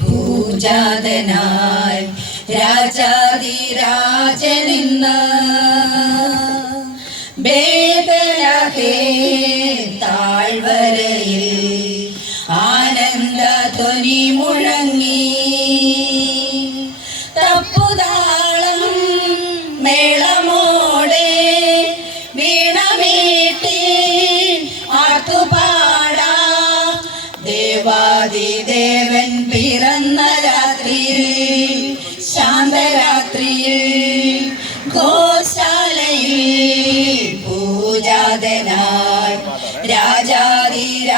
ഭൂജാതനായി രാജാതിരാജനിന്ന് ബേതലഹേ താഴ്വരയിൽ ആനന്ദ ധ്വനി മുഴങ്ങി. തപ്പുതാളം മേളമോടെ വീണമീട്ടി ആർത്തുപാടാ. ദേവാദിദേവൻ പിറന്ന രാത്രിയിൽ, ശാന്തരാത്രിയിൽ ഗോശാലയിൽ പൂജാതനായി രാജാതിരാജനിന്ന്.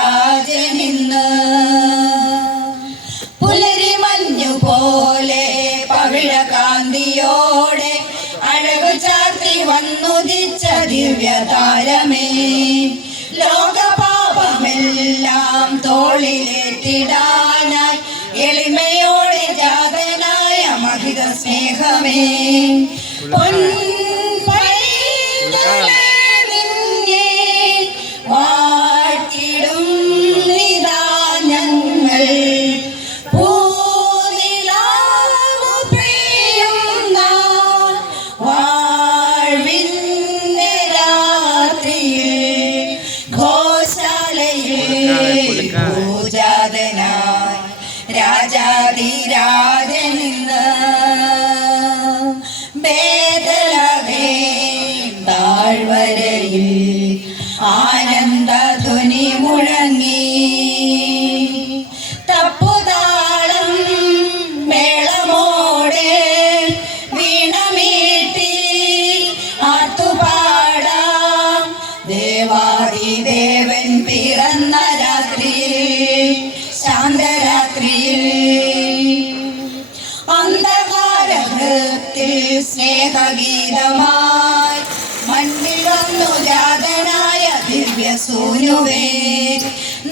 പുലരി മഞ്ഞു പോലെ പവിഴകാന്തിയോടെ അഴകു ചാർത്തി വന്നുദിച്ച ദിവ്യതാരമേ, ലോകപാപമെല്ലാം തോളിലേറ്റിടാനായി എളിമയോടെ ജാതനായ മഹിത സ്നേഹമേ, വാഴ്ത്തിടും നിതാ ഞങ്ങൾ. പൂനിലാവു പെയ്യുന്ന വാഴ്വിന്റെ രാത്രിയിൽ ഗോശാലയിൽ പൂജാതനായി രാജാതിരാജനിന്ന്. ബേതലഹേ താഴ്വരയിൽ ആനന്ദ ധ്വനി മുഴങ്ങി. തപ്പുതാളം മേളമോടെ വീണമീട്ടി ആർത്തുപാടാം. ദേവാദിദേവൻ പിറന്ന രാത്രിയിൽ, ശാന്തരാത്രിയിൽ അന്ധകാരത്തിൽ സ്നേഹഗീതമായി മണ്ണിൽ വന്നു ജാതനായ ദിവ്യസൂനുവേ,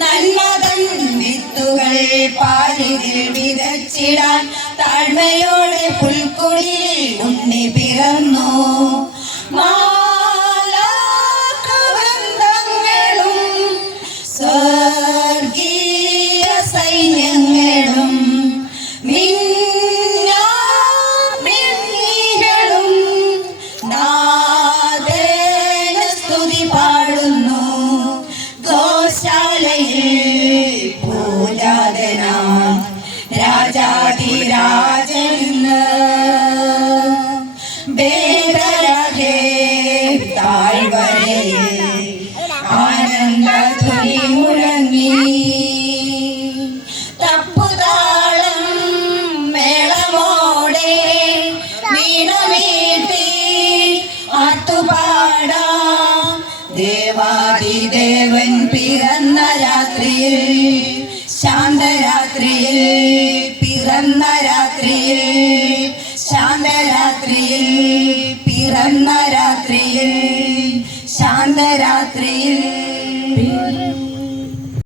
നന്മതൻ വിത്തുകൾ പാലിൽ വിതച്ചിടാൻ താഴ്മയോടെ പുൽക്കുടിയിൽ ഉണ്ണി പിറന്നു. മാലാഖവൃന്ദങ്ങളും സ്വർഗീയ സൈന്യങ്ങളും മിന്നലും നാഥന സ്തുതി പാടുന്നു. ഗോശാലയിൽ പൂജാതനായി രാജാതിരാജനിന്ന്. ബേതലഹേ താഴ്വരയിൽ ആനന്ദ ധ്വനി മുഴങ്ങി. തപ്പുതാളം മേളമോടെ വീണമീട്ടി ആർത്തുപാടാം. ദേവാദിദേവൻ